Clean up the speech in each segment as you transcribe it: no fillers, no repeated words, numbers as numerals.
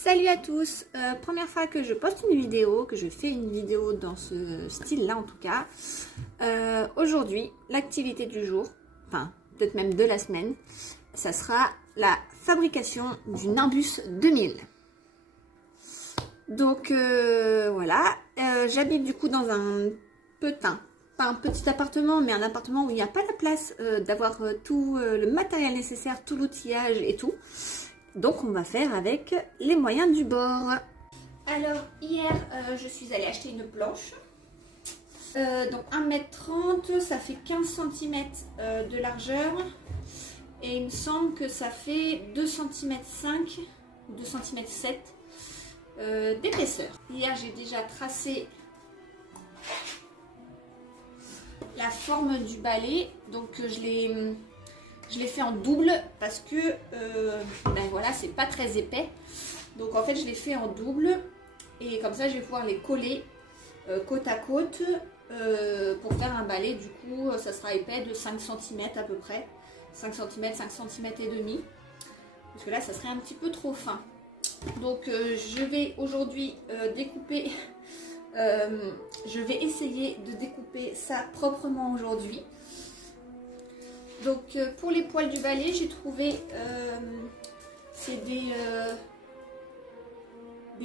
Salut à tous, première fois que je poste une vidéo, que je fais une vidéo dans ce style-là en tout cas. Aujourd'hui, l'activité du jour, enfin peut-être même de la semaine, ça sera la fabrication du Nimbus 2000. Donc voilà, j'habite du coup dans un pas un petit appartement, mais un appartement où il n'y a pas la place d'avoir tout le matériel nécessaire, tout l'outillage et tout. Donc on va faire avec les moyens du bord. Alors hier je suis allée acheter une planche. Donc 1,30 m, ça fait 15 cm de largeur. Et il me semble que ça fait 2,5 cm, 2,7 cm d'épaisseur. Hier j'ai déjà tracé la forme du balai. Donc je l'ai fait en double parce que ben voilà, c'est pas très épais. Donc en fait je l'ai fait en double et comme ça je vais pouvoir les coller côte à côte pour faire un balai. Du coup ça sera épais de 5 cm à peu près, 5 cm, 5 cm et demi, parce que là ça serait un petit peu trop fin. Donc je vais aujourd'hui découper, je vais essayer de découper ça proprement aujourd'hui. Donc pour les poils du balai, j'ai trouvé c'est des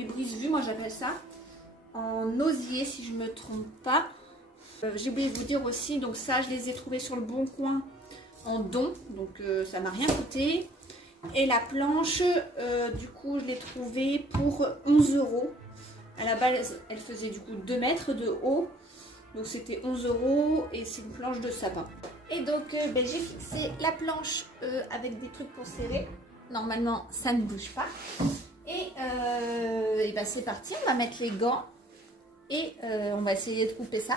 brise-vue, moi j'appelle ça, en osier si je ne me trompe pas. J'ai oublié de vous dire aussi, donc ça je les ai trouvés sur le Bon Coin en don, donc ça m'a rien coûté. Et la planche, du coup je l'ai trouvée pour 11 €. À la base elle faisait du coup 2 mètres de haut, donc c'était 11 € et c'est une planche de sapin. Et donc ben, j'ai fixé la planche avec des trucs pour serrer. Normalement ça ne bouge pas. Et ben, c'est parti, on va mettre les gants et on va essayer de couper ça.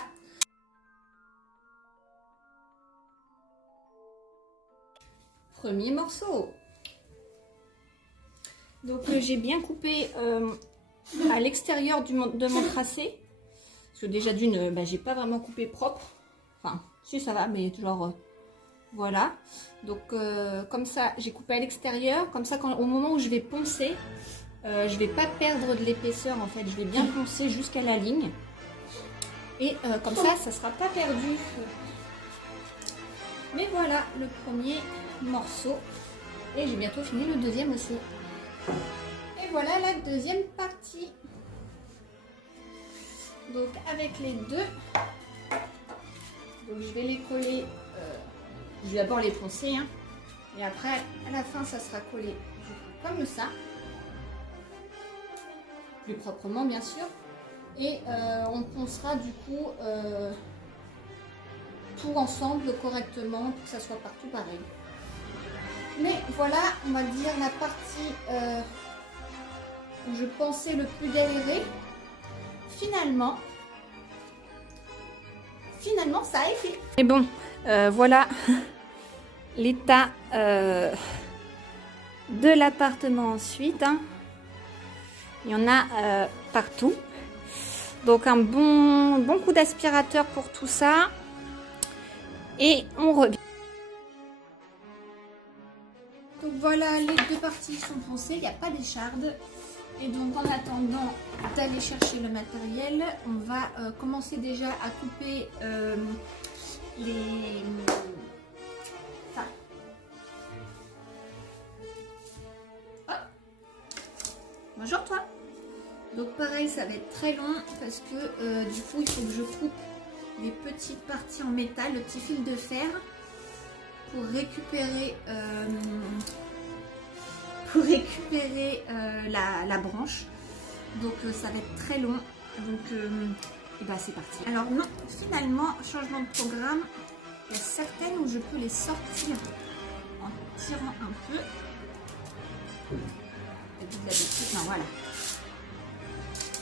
Premier morceau. Donc j'ai bien coupé à l'extérieur de mon tracé. Parce que déjà d'une, ben, j'ai pas vraiment coupé propre. Enfin, si ça va, mais genre voilà. Donc comme ça, j'ai coupé à l'extérieur. Comme ça, au moment où je vais poncer, je vais pas perdre de l'épaisseur en fait. Je vais bien poncer jusqu'à la ligne. Et comme ça sera pas perdu. Mais voilà le premier morceau. Et j'ai bientôt fini le deuxième aussi. Et voilà la deuxième partie. Donc avec les deux, donc je vais les coller, je vais d'abord les poncer, hein, et après à la fin ça sera collé comme ça, plus proprement bien sûr, et on poncera du coup tout ensemble correctement pour que ça soit partout pareil. Mais voilà, on va dire la partie où je pensais le plus galérer. Finalement ça a été. Et bon, voilà l'état de l'appartement ensuite, hein. Il y en a partout. Donc un bon coup d'aspirateur pour tout ça. Et on revient. Donc voilà, les deux parties sont poncées, il n'y a pas d'écharde. Et donc en attendant d'aller chercher le matériel, on va commencer déjà à couper les... Enfin, hop. Bonjour toi. Donc pareil, ça va être très long parce que du coup il faut que je coupe les petites parties en métal, le petit fil de fer pour récupérer... la branche. Donc ça va être très long. Donc et bah c'est parti. Alors non, finalement, changement de programme. Il y a certaines où je peux les sortir en tirant un peu. Et puis d'habitude, non, voilà.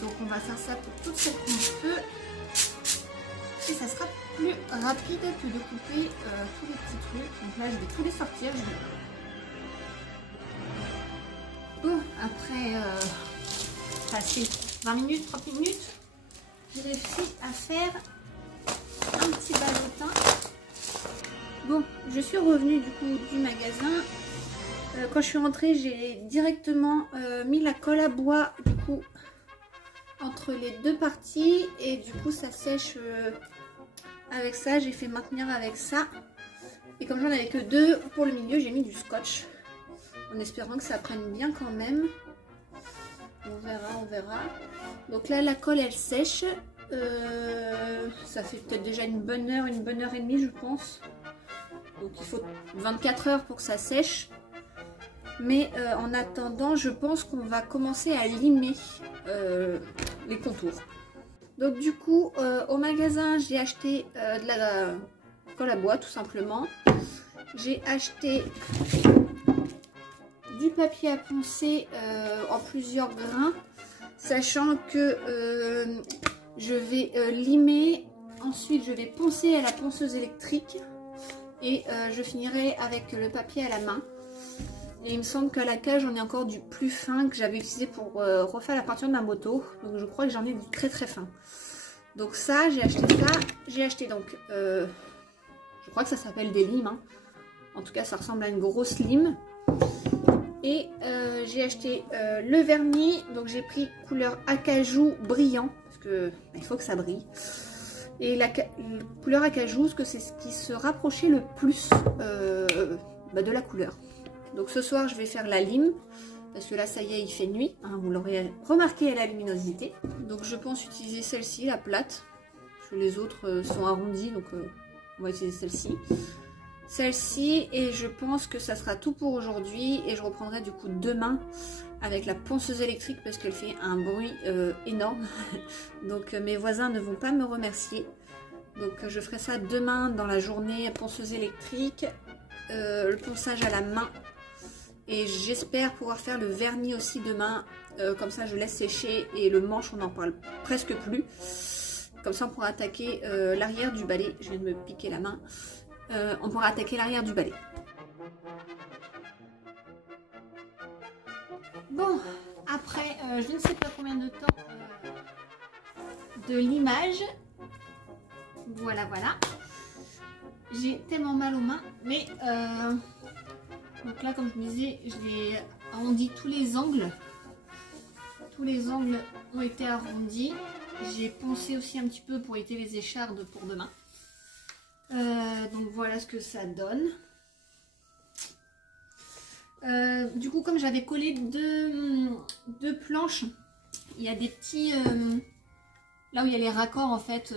Donc on va faire ça pour toute cette feu. Et ça sera plus rapide que de couper tous les petits trucs. Donc là je vais tous les sortir. Bon, après passer 20 minutes, 30 minutes, j'ai réussi à faire un petit ballotin. Bon, je suis revenue du coup du magasin Quand je suis rentrée, j'ai directement mis la colle à bois du coup entre les deux parties et du coup ça sèche avec ça. J'ai fait maintenir avec ça et comme j'en avais que deux pour le milieu, j'ai mis du scotch en espérant que ça prenne bien quand même. On verra, on verra. Donc là la colle elle sèche. Ça fait peut-être déjà une bonne heure et demie je pense. Donc il faut 24 heures pour que ça sèche. Mais en attendant, je pense qu'on va commencer à limer les contours. Donc du coup, au magasin, j'ai acheté de la colle à bois tout simplement. J'ai acheté du papier à poncer en plusieurs grains, sachant que je vais limer, ensuite je vais poncer à la ponceuse électrique et je finirai avec le papier à la main. Et il me semble qu'à la cage j'en ai encore du plus fin que j'avais utilisé pour refaire la peinture de ma moto. Donc je crois que j'en ai du très très fin. Donc ça, j'ai acheté ça. J'ai acheté donc, je crois que ça s'appelle des limes. Hein. En tout cas ça ressemble à une grosse lime. Et j'ai acheté le vernis. Donc j'ai pris couleur acajou brillant. Parce que il faut que ça brille. Et la couleur acajou, parce que c'est ce qui se rapprochait le plus de la couleur. Donc ce soir je vais faire la lime, parce que là ça y est il fait nuit, hein, vous l'aurez remarqué à la luminosité. Donc je pense utiliser celle-ci, la plate, parce que les autres sont arrondies, donc on va utiliser celle-ci. Celle-ci, et je pense que ça sera tout pour aujourd'hui, et je reprendrai du coup demain avec la ponceuse électrique, parce qu'elle fait un bruit énorme. Donc mes voisins ne vont pas me remercier. Donc je ferai ça demain dans la journée, ponceuse électrique, le ponçage à la main. Et j'espère pouvoir faire le vernis aussi demain, comme ça je laisse sécher et le manche on n'en parle presque plus. Comme ça on pourra attaquer l'arrière du balai, je viens de me piquer la main, on pourra attaquer l'arrière du balai. Bon, après je ne sais pas combien de temps de limage, voilà, j'ai tellement mal aux mains, mais... Donc là, comme je vous disais, j'ai arrondi tous les angles. Tous les angles ont été arrondis. J'ai poncé aussi un petit peu pour éviter les échardes pour demain. Donc voilà ce que ça donne. Du coup, comme j'avais collé deux planches, il y a des petits... là où il y a les raccords en fait.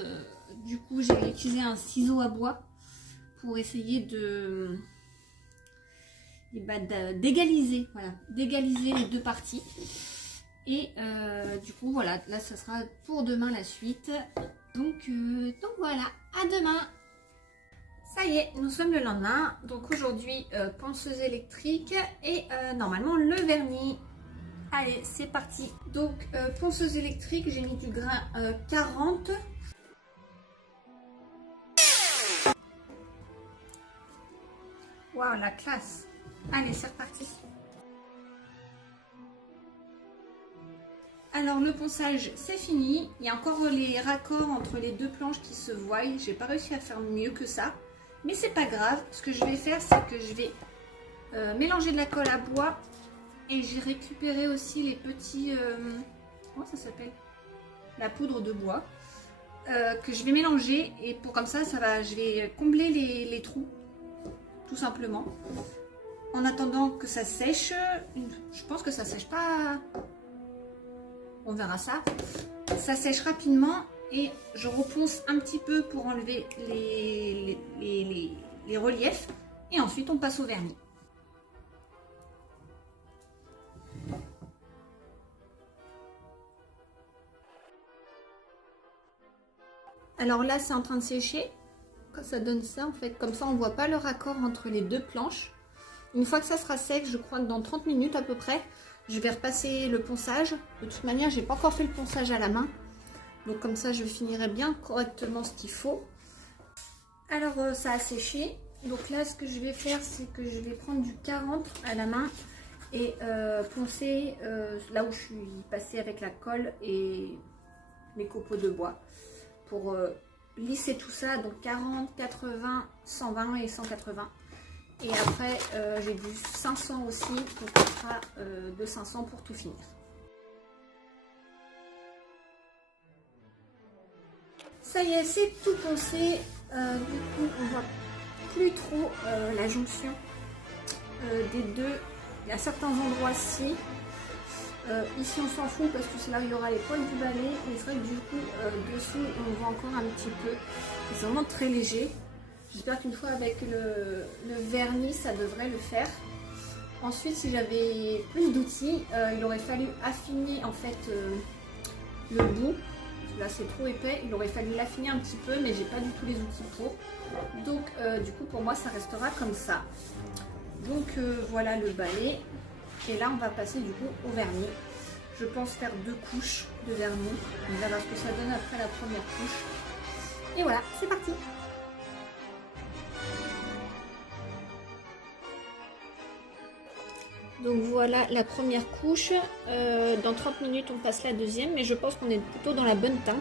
Du coup, j'ai utilisé un ciseau à bois pour essayer d'égaliser, voilà, d'égaliser les deux parties. Et du coup voilà, là ça sera pour demain la suite. Donc voilà, à demain. Ça y est, nous sommes le lendemain. Donc aujourd'hui ponceuse électrique et normalement le vernis. Allez, c'est parti. Donc ponceuse électrique, j'ai mis du grain 40. Waouh, la classe. Allez, c'est reparti. Alors le ponçage c'est fini. Il y a encore les raccords entre les deux planches qui se voient. J'ai pas réussi à faire mieux que ça. Mais c'est pas grave. Ce que je vais faire, c'est que je vais mélanger de la colle à bois. Et j'ai récupéré aussi les petits... comment ça s'appelle? La poudre de bois. Que je vais mélanger. Et pour comme ça, je vais combler les trous. Tout simplement. En attendant que ça sèche, je pense que ça sèche pas, on verra ça. Ça sèche rapidement et je reponce un petit peu pour enlever les reliefs et ensuite on passe au vernis. Alors là c'est en train de sécher, ça donne ça en fait, comme ça on voit pas le raccord entre les deux planches. Une fois que ça sera sec, je crois que dans 30 minutes à peu près, je vais repasser le ponçage. De toute manière, j'ai pas encore fait le ponçage à la main. Donc comme ça, je finirai bien correctement ce qu'il faut. Alors, ça a séché. Donc là, ce que je vais faire, c'est que je vais prendre du 40 à la main et poncer là où je suis passée avec la colle et les copeaux de bois. Pour lisser tout ça, donc 40, 80, 120 et 180. Et après, j'ai du 500 aussi, donc on fera de 500 pour tout finir. Ça y est, c'est tout poncé. Du coup, on voit plus trop la jonction des deux. Il y a certains endroits-ci. Ici, on s'en fout parce que c'est là où il y aura les poils du balai. Et c'est vrai que du coup, dessous, on voit encore un petit peu. C'est vraiment très léger. J'espère qu'une fois avec le vernis, ça devrait le faire. Ensuite, si j'avais plus d'outils, il aurait fallu affiner en fait le bout. Là, c'est trop épais. Il aurait fallu l'affiner un petit peu, mais j'ai pas du tout les outils pour. Donc, du coup, pour moi, ça restera comme ça. Donc, voilà le balai. Et là, on va passer du coup au vernis. Je pense faire 2 couches de vernis. On verra ce que ça donne après la première couche. Et voilà, c'est parti! Donc voilà la première couche. Dans 30 minutes, on passe la deuxième. Mais je pense qu'on est plutôt dans la bonne teinte.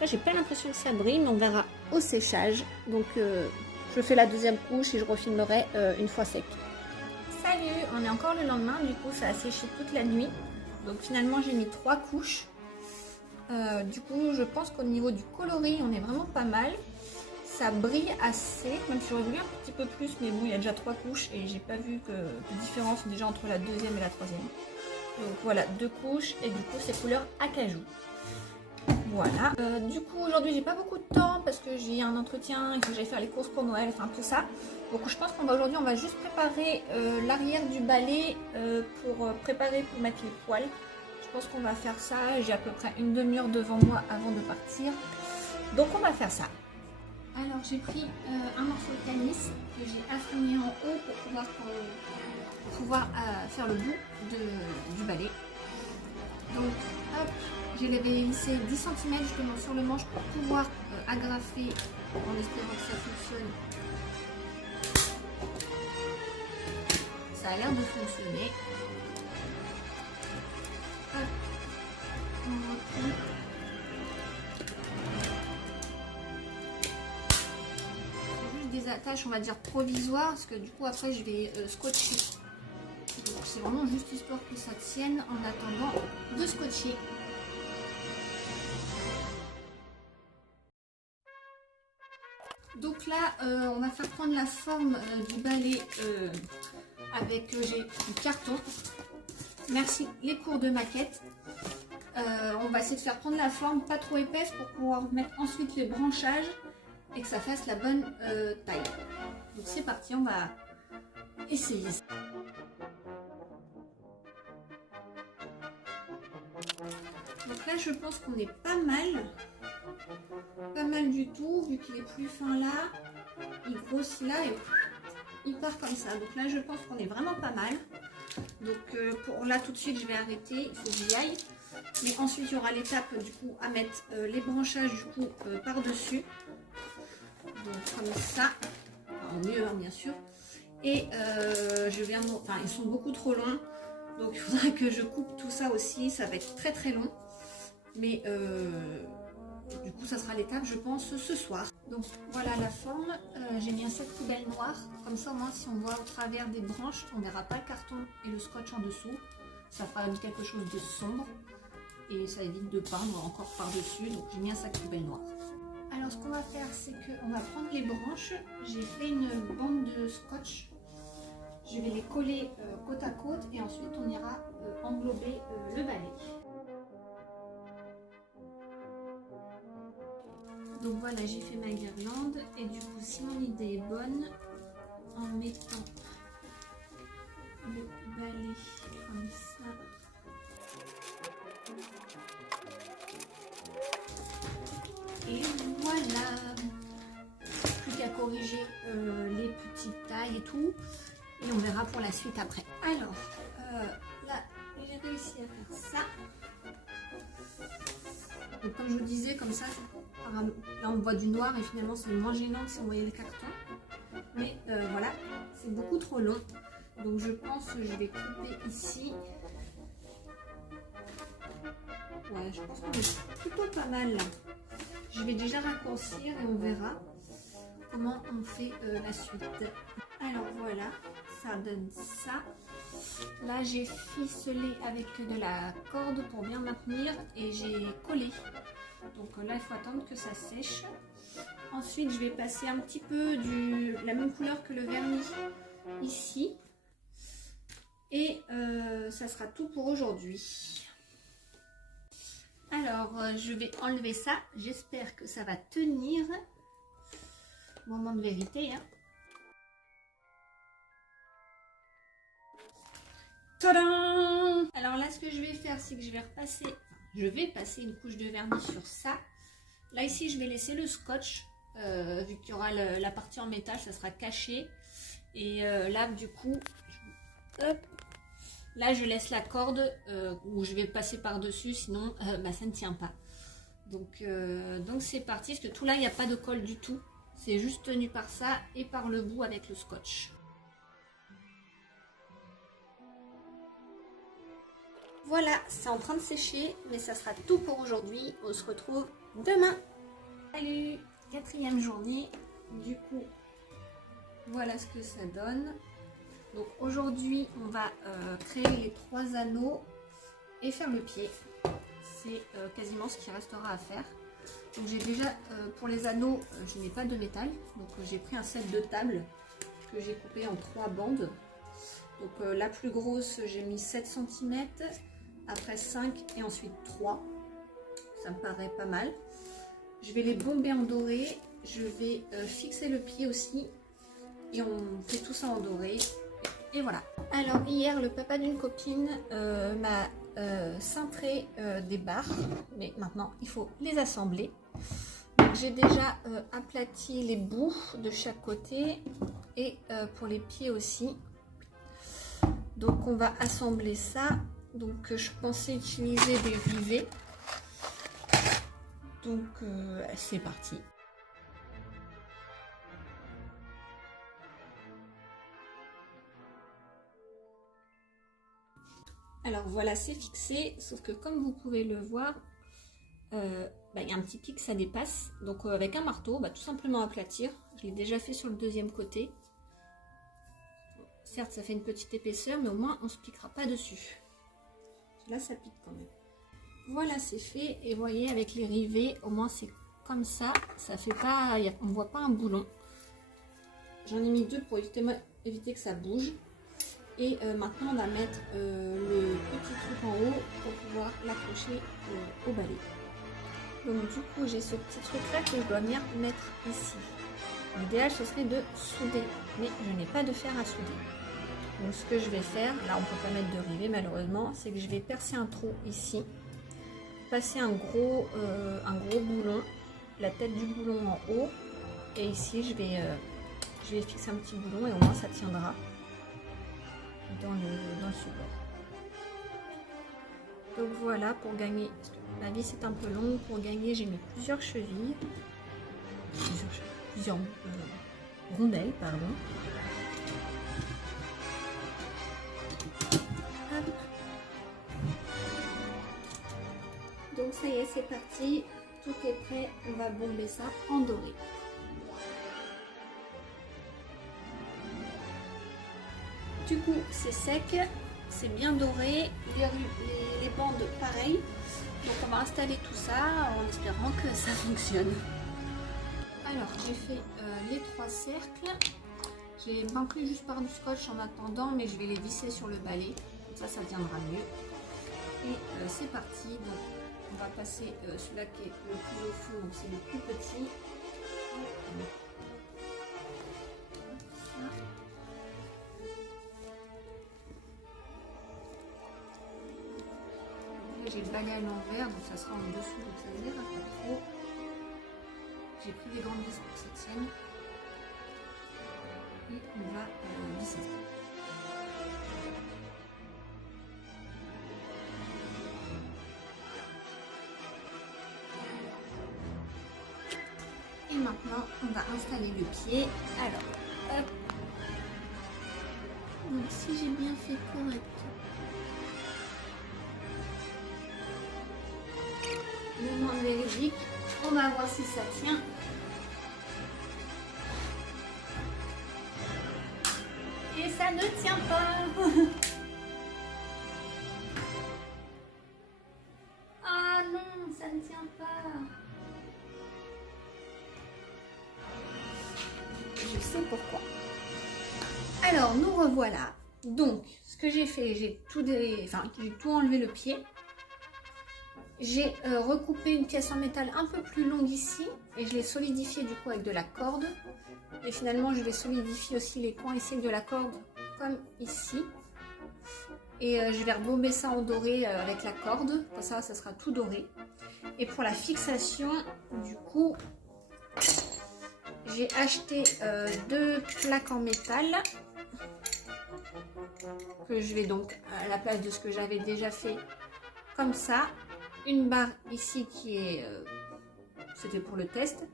Là, j'ai pas l'impression que ça brille, mais on verra au séchage. Donc, je fais la deuxième couche et je refilmerai une fois sec. Salut, on est encore le lendemain, du coup ça a séché toute la nuit. Donc finalement j'ai mis 3 couches. Du coup je pense qu'au niveau du coloris on est vraiment pas mal. Ça brille assez, même si j'aurais voulu un petit peu plus, mais bon il y a déjà 3 couches et j'ai pas vu de différence déjà entre la deuxième et la troisième. Donc voilà, 2 couches et du coup c'est couleur acajou. Voilà. Du coup aujourd'hui j'ai pas beaucoup de temps parce que j'ai un entretien, il faut que j'aille faire les courses pour Noël, enfin tout ça. Donc je pense qu'on va aujourd'hui on va juste préparer l'arrière du balai pour mettre les poils. Je pense qu'on va faire ça. J'ai à peu près une demi-heure devant moi avant de partir. Donc on va faire ça. Alors j'ai pris un morceau de canis que j'ai affiné en haut pour pouvoir faire le bout du balai. Donc hop, j'ai vissé 10 cm justement sur le manche pour pouvoir agrafer en espérant que ça fonctionne. Ça a l'air de fonctionner. Hop, on replie. C'est juste des attaches, on va dire provisoires, parce que du coup après je vais scotcher. Donc c'est vraiment juste histoire que ça tienne en attendant de scotcher. Donc là, on va faire prendre la forme du balai avec du carton. Merci les cours de maquette. On va essayer de faire prendre la forme pas trop épaisse pour pouvoir mettre ensuite les branchages et que ça fasse la bonne taille. Donc c'est parti, on va essayer. Donc là je pense qu'on est pas mal du tout, vu qu'il est plus fin là, il grossit là et il part comme ça. Donc là je pense qu'on est vraiment pas mal. Donc pour là tout de suite je vais arrêter, il faut que j'y aille. Mais ensuite il y aura l'étape du coup à mettre les branchages du coup par dessus. Donc comme ça, enfin, mieux hein, bien sûr. Et enfin ils sont beaucoup trop longs. Donc il faudra que je coupe tout ça aussi, ça va être très très long. Mais du coup ça sera l'étape je pense ce soir. Donc voilà la forme, j'ai mis un sac poubelle noir, comme ça au moins si on voit au travers des branches, on verra pas le carton et le scotch en dessous. Ça fera quelque chose de sombre et ça évite de peindre encore par dessus, donc j'ai mis un sac poubelle noir. Alors ce qu'on va faire c'est qu'on va prendre les branches, j'ai fait une bande de scotch, je vais les coller côte à côte et ensuite on ira englober le balai. Donc voilà, j'ai fait ma guirlande et du coup si mon idée est bonne, en mettant le balai comme ça, et voilà, plus qu'à corriger les petites tailles et tout, et on verra pour la suite après. Alors là j'ai réussi à faire ça. Donc comme je vous disais, comme ça, là on voit du noir et finalement c'est moins gênant que si on voyait le carton. Mais voilà, c'est beaucoup trop long. Donc je pense que je vais couper ici. Ouais, je pense qu'on est plutôt pas mal là. Je vais déjà raccourcir et on verra comment on fait la suite. Alors voilà, ça donne ça. Là j'ai ficelé avec de la corde pour bien maintenir et j'ai collé. Donc là il faut attendre que ça sèche. Ensuite je vais passer un petit peu la même couleur que le vernis ici. Et ça sera tout pour aujourd'hui. Alors je vais enlever ça. J'espère que ça va tenir. Moment de vérité, hein. Tadam! Alors là, ce que je vais faire, c'est que je vais passer une couche de vernis sur ça. Là, ici, je vais laisser le scotch, vu qu'il y aura la partie en métal, ça sera caché. Et là, du coup, hop, là, je laisse la corde où je vais passer par-dessus, sinon, ça ne tient pas. Donc c'est parti, parce que tout là, il n'y a pas de colle du tout. C'est juste tenu par ça et par le bout avec le scotch. Voilà, c'est en train de sécher, mais ça sera tout pour aujourd'hui. On se retrouve demain. Salut, 4e journée. Du coup, voilà ce que ça donne. Donc aujourd'hui, on va créer les 3 anneaux et faire le pied. C'est quasiment ce qui restera à faire. Donc j'ai déjà, pour les anneaux, je n'ai pas de métal. Donc j'ai pris un set de table que j'ai coupé en 3 bandes. Donc la plus grosse, j'ai mis 7 cm. Après 5 et ensuite 3. Ça me paraît pas mal. Je vais les bomber en doré. Je vais fixer le pied aussi. Et on fait tout ça en doré. Et voilà. Alors hier, le papa d'une copine m'a cintré des barres. Mais maintenant, il faut les assembler. Donc j'ai déjà aplati les bouts de chaque côté. Et pour les pieds aussi. Donc on va assembler ça. Donc je pensais utiliser des rivets. Donc c'est parti. Alors voilà, c'est fixé, sauf que comme vous pouvez le voir, il y a un petit pic, ça dépasse. Donc avec un marteau, tout simplement aplatir. Je l'ai déjà fait sur le deuxième côté. Certes, ça fait une petite épaisseur, mais au moins on ne se piquera pas dessus. Là, ça pique quand même. Voilà, c'est fait. Et vous voyez, avec les rivets, au moins c'est comme ça. Ça fait pas, on ne voit pas un boulon. J'en ai mis 2 pour éviter que ça bouge. Et maintenant, on va mettre le petit truc en haut pour pouvoir l'accrocher au balai. Donc du coup, j'ai ce petit truc là que je dois venir mettre ici. L'idéal, ce serait de souder. Mais je n'ai pas de fer à souder. Donc ce que je vais faire, là on ne peut pas mettre de rivet malheureusement, c'est que je vais percer un trou ici, passer un gros boulon, la tête du boulon en haut, et ici je vais fixer un petit boulon et au moins ça tiendra dans le support. Donc voilà, pour gagner, la vis est un peu longue, pour gagner j'ai mis plusieurs chevilles, plusieurs rondelles, pardon. Donc ça y est, c'est parti, tout est prêt, on va bomber ça en doré. Du coup, c'est sec, c'est bien doré, les bandes pareilles. Donc on va installer tout ça en espérant que ça fonctionne. Alors j'ai fait les 3 cercles, j'ai bâclé juste par du scotch en attendant, mais je vais les visser sur le balai, comme ça tiendra mieux. Et c'est parti. Donc on va passer celui-là qui est le plus au fond, donc c'est le plus petit. J'ai le balai à l'envers, donc ça sera en dessous, donc ça ne verra pas trop. J'ai pris des grandes vis pour cette tienne. Et on va visser. Et maintenant, on va installer le pied. Alors, hop. Donc si j'ai bien fait correctement. Le moins véridique, on va voir si ça tient. ne tient pas. Ah non, ça ne tient pas. Je sais pourquoi. Alors, nous revoilà. Donc, ce que j'ai fait, j'ai tout enlevé le pied. J'ai recoupé une pièce en métal un peu plus longue ici et je l'ai solidifié du coup avec de la corde. Et finalement, je vais solidifier aussi les coins ici avec de la corde comme ici. Et je vais rebomber ça en doré avec la corde. Comme ça sera tout doré. Et pour la fixation, du coup, j'ai acheté 2 plaques en métal que je vais donc à la place de ce que j'avais déjà fait comme ça. Une barre ici qui est c'était pour le test,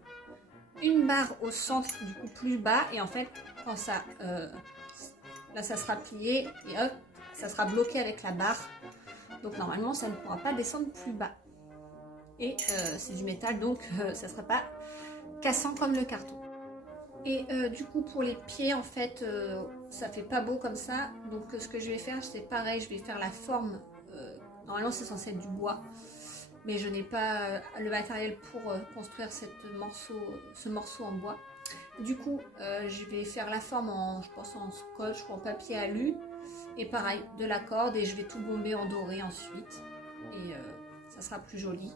une barre au centre du coup plus bas, et en fait quand ça là ça sera plié et hop ça sera bloqué avec la barre, donc normalement ça ne pourra pas descendre plus bas, et c'est du métal donc ça ne sera pas cassant comme le carton. Et du coup pour les pieds en fait ça fait pas beau comme ça, donc ce que je vais faire c'est pareil, je vais faire la forme, normalement c'est censé être du bois mais je n'ai pas le matériel pour construire ce morceau en bois. Du coup je vais faire la forme en, je pense en scotch ou en papier alu, et pareil de la corde, et je vais tout bomber en doré ensuite, et ça sera plus joli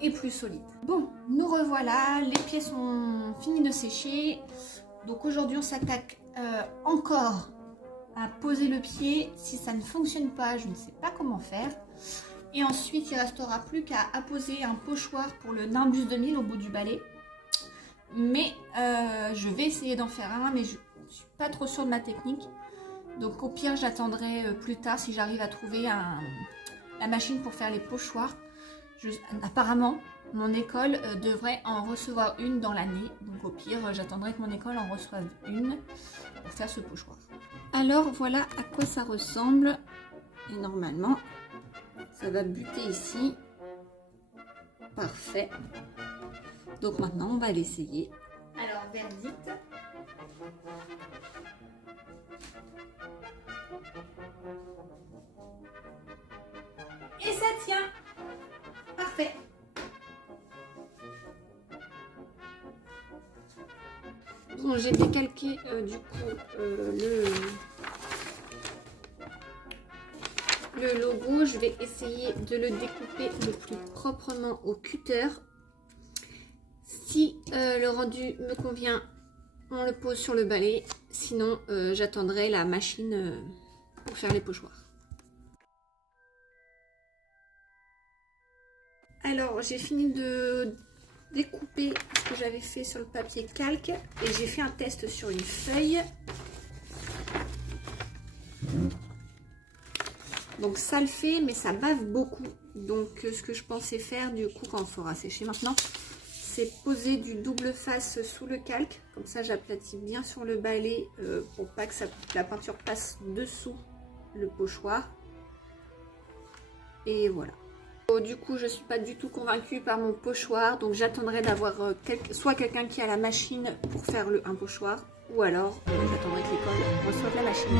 et plus solide. Bon, nous revoilà, les pieds sont finis de sécher. Donc aujourd'hui on s'attaque encore à poser le pied. Si ça ne fonctionne pas, je ne sais pas comment faire. Et ensuite il ne restera plus qu'à apposer un pochoir pour le Nimbus 2000 au bout du balai. Mais je vais essayer d'en faire un, mais je ne suis pas trop sûre de ma technique. Donc au pire j'attendrai plus tard si j'arrive à trouver la machine pour faire les pochoirs. Apparemment, mon école devrait en recevoir une dans l'année. Donc au pire, j'attendrai que mon école en reçoive une pour faire ce pochoir. Alors voilà à quoi ça ressemble. Et normalement, ça va buter ici. Parfait. Donc maintenant, on va l'essayer. Alors, verdict. Et ça tient. Parfait. Bon, j'ai décalqué du coup le logo. Je vais essayer de le découper le plus proprement au cutter. Si le rendu me convient, on le pose sur le balai. Sinon, j'attendrai la machine pour faire les pochoirs. Alors, j'ai fini de découper ce que j'avais fait sur le papier calque et j'ai fait un test sur une feuille. Donc ça le fait, mais ça bave beaucoup. Donc ce que je pensais faire du coup quand on sera séché maintenant, c'est poser du double face sous le calque. Comme ça j'aplatis bien sur le balai pour pas que la peinture passe dessous le pochoir. Et voilà. Du coup, je suis pas du tout convaincue par mon pochoir, donc j'attendrai d'avoir soit quelqu'un qui a la machine pour faire un pochoir, ou alors j'attendrai que l'école reçoive la machine.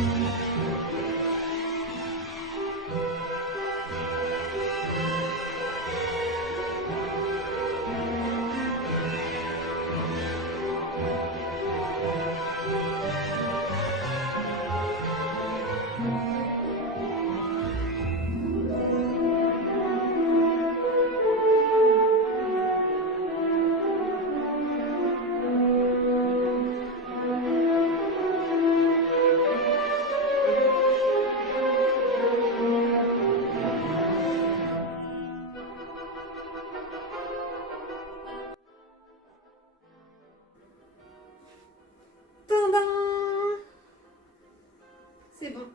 C'est bon.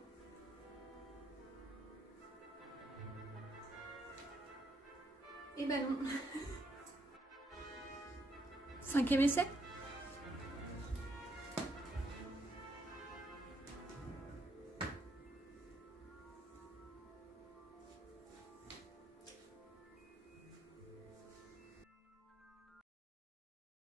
Eh ben non. 5e essai.